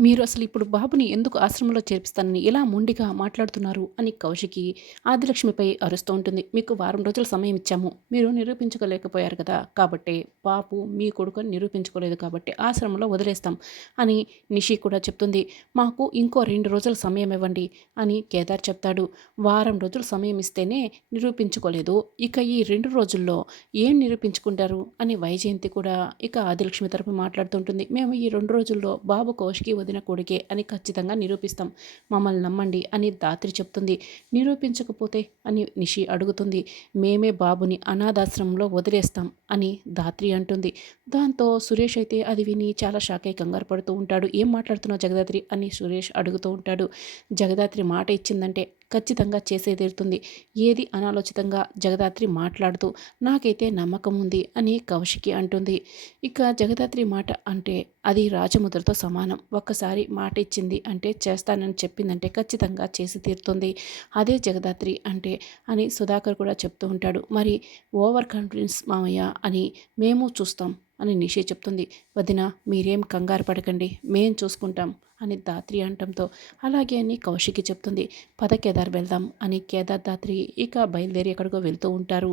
మీరు అసలు ఇప్పుడు బాబుని ఎందుకు ఆశ్రమంలో చేర్పిస్తానని ఇలా మొండిగా మాట్లాడుతున్నారు అని కౌశికి ఆదిలక్ష్మిపై అరుస్తూ ఉంటుంది. మీకు వారం రోజుల సమయం ఇచ్చాము. మీరు నిరూపించుకోలేకపోయారు కదా. కాబట్టి పాపు మీ కొడుకు నిరూపించుకోలేదు కాబట్టి ఆశ్రమంలో వదిలేస్తాం అని నిషి కూడా చెప్తుంది. మాకు ఇంకో రెండు రోజుల సమయం ఇవ్వండి అని కేదార్ చెప్తాడు. వారం రోజులు సమయం ఇస్తేనే నిరూపించుకోలేదు. ఇక ఈ రెండు రోజుల్లో ఏం నిరూపించుకుంటారు? అని వైజయంతి కూడా ఇక ఆదిలక్ష్మి తరపు మాట్లాడుతుంటుంది మేము ఈ రెండు రోజుల్లో బాబు కౌశికి వదిన కొడుకే అని ఖచ్చితంగా నిరూపిస్తాం. మమ్మల్ని నమ్మండి అని దాత్రి చెప్తుంది. నిరూపించకపోతే అని నిషి అడుగుతుంది. మేమే బాబుని అనాథాశ్రమంలో వదిలేస్తాం అని దాత్రి అంటుంది. దాంతో సురేష్ అయితే అది విని చాలా షాక్ అయి కంగారు పడుతూ ఉంటాడు. ఏం మాట్లాడుతున్నావు జగదాత్రి? అని సురేష్ అడుగుతూ ఉంటాడు. జగదాత్రి మాట ఇచ్చిందంటే ఖచ్చితంగా చేసే తీరుతుంది. ఏది అనాలోచితంగా జగదాత్రి మాట్లాడుతూ నాకైతే నమ్మకం ఉంది అని కౌశికి అంటుంది. ఇక జగదాత్రి మాట అంటే అది రాజముద్రతో సమానం. ఒక్కసారి మాట ఇచ్చింది అంటే చేస్తానని చెప్పిందంటే ఖచ్చితంగా చేసి తీరుతుంది. అదే జగదాత్రి అంటే అని సుధాకర్ కూడా చెప్తూ ఉంటాడు. మరి ఓవర్ కాన్ఫిడెన్స్ మామయ్య అని మేము చూస్తాం. అని నిషి చెప్తుంది. వదిన మీరేం కంగారు పడకండి మేం చూసుకుంటాం అని దాత్రి అంటంతో అలాగే అని కౌశికి చెప్తుంది. పద కేదార్ వెళ్దాం అని కేదార్ దాత్రి ఇక బయలుదేరి ఎక్కడికో వెళ్తూ ఉంటారు.